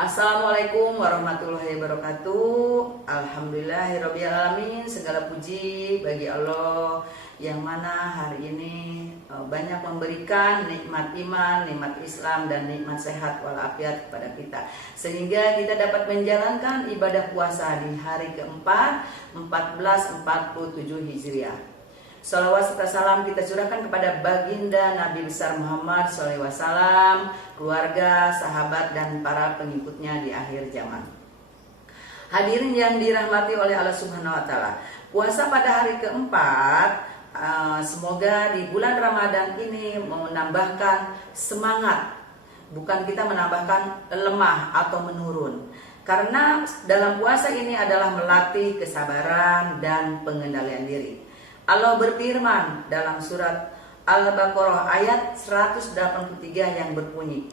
Assalamualaikum warahmatullahi wabarakatuh. Alhamdulillahirabbil alamin. Segala puji bagi Allah yang mana hari ini banyak memberikan nikmat iman, nikmat Islam dan nikmat sehat walafiat kepada kita, sehingga kita dapat menjalankan ibadah puasa di hari keempat 1447 Hijriah. Salawat serta salam kita curahkan kepada baginda Nabi besar Muhammad SAW, keluarga, sahabat, dan para pengikutnya di akhir zaman. Hadirin yang dirahmati oleh Allah Subhanahu wa Ta'ala, puasa pada hari keempat, semoga di bulan Ramadan ini menambahkan semangat, bukan kita menambahkan lemah atau menurun. Karena dalam puasa ini adalah melatih kesabaran dan pengendalian diri. Allah berfirman dalam surat Al-Baqarah ayat 183 yang berbunyi,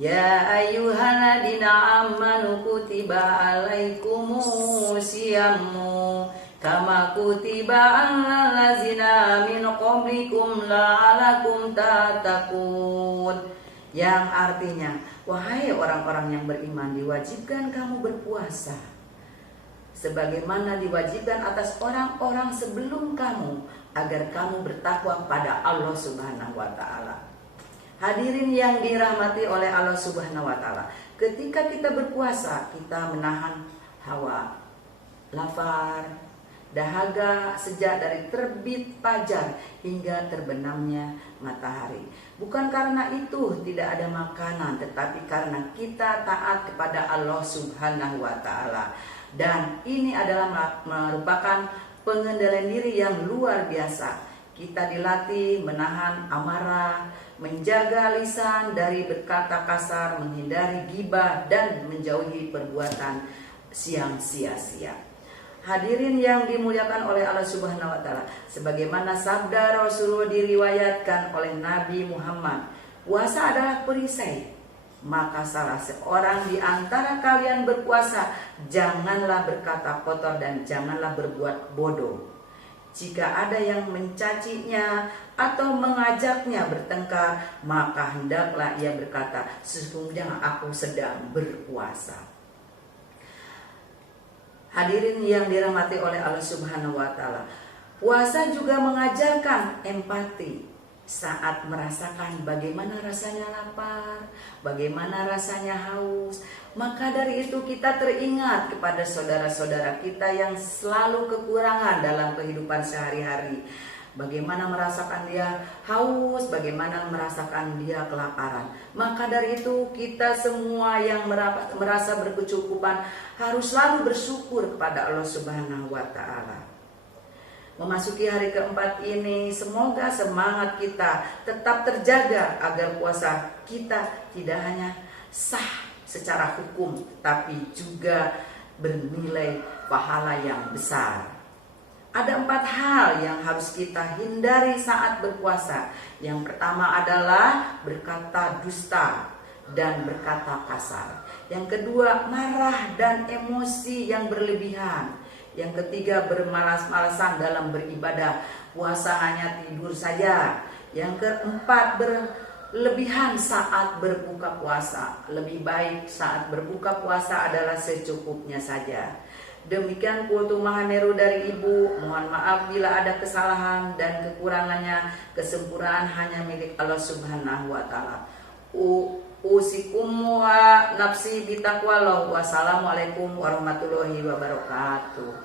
Ya ayyuhalladzina amanu kutiba alaikumusyamu kama kutiba alal ladzina min qablikum la'alakum tattaqun. Yang artinya, wahai orang-orang yang beriman, diwajibkan kamu berpuasa sebagaimana diwajibkan atas orang-orang sebelum kamu, agar kamu bertakwa pada Allah Subhanahu wa Ta'ala. Hadirin yang dirahmati oleh Allah Subhanahu wa Ta'ala, ketika kita berpuasa, kita menahan hawa, lapar, dahaga sejak dari terbit fajar hingga terbenamnya matahari. Bukan karena itu tidak ada makanan, tetapi karena kita taat kepada Allah Subhanahu wa Ta'ala. Dan ini adalah merupakan pengendalian diri yang luar biasa. Kita dilatih menahan amarah, menjaga lisan dari berkata kasar, menghindari ghibah, dan menjauhi perbuatan yang sia-sia. Hadirin yang dimuliakan oleh Allah Subhanahu wa Ta'ala, sebagaimana sabda Rasulullah diriwayatkan oleh Nabi Muhammad, puasa adalah perisai. Maka salah seorang di antara kalian berpuasa, janganlah berkata kotor dan janganlah berbuat bodoh. Jika ada yang mencacinya atau mengajaknya bertengkar, maka hendaklah ia berkata, sesungguhnya aku sedang berpuasa. Hadirin yang dirahmati oleh Allah Subhanahu wa Ta'ala, puasa juga mengajarkan empati. Saat merasakan bagaimana rasanya lapar, bagaimana rasanya haus, maka dari itu kita teringat kepada saudara-saudara kita yang selalu kekurangan dalam kehidupan sehari-hari. Bagaimana merasakan dia haus, bagaimana merasakan dia kelaparan. Maka dari itu kita semua yang merasa berkecukupan harus selalu bersyukur kepada Allah Subhanahu wa Ta'ala. Memasuki hari keempat ini, semoga semangat kita tetap terjaga agar puasa kita tidak hanya sah secara hukum, tapi juga bernilai pahala yang besar. Ada 4 hal yang harus kita hindari saat berpuasa. Yang pertama adalah berkata dusta dan berkata kasar. Yang kedua, marah dan emosi yang berlebihan. Yang ketiga, bermalas-malasan dalam beribadah, puasa hanya tidur saja. Yang keempat, berlebihan saat berbuka puasa. Lebih baik saat berbuka puasa adalah secukupnya saja. Demikian kultu mahameru dari Ibu. Mohon maaf bila ada kesalahan dan kekurangannya. Kesempurnaan hanya milik Allah Subhanahu wa Ta'ala. Usikum wa nafsi bitaqwallah. Wassalamualaikum warahmatullahi wabarakatuh.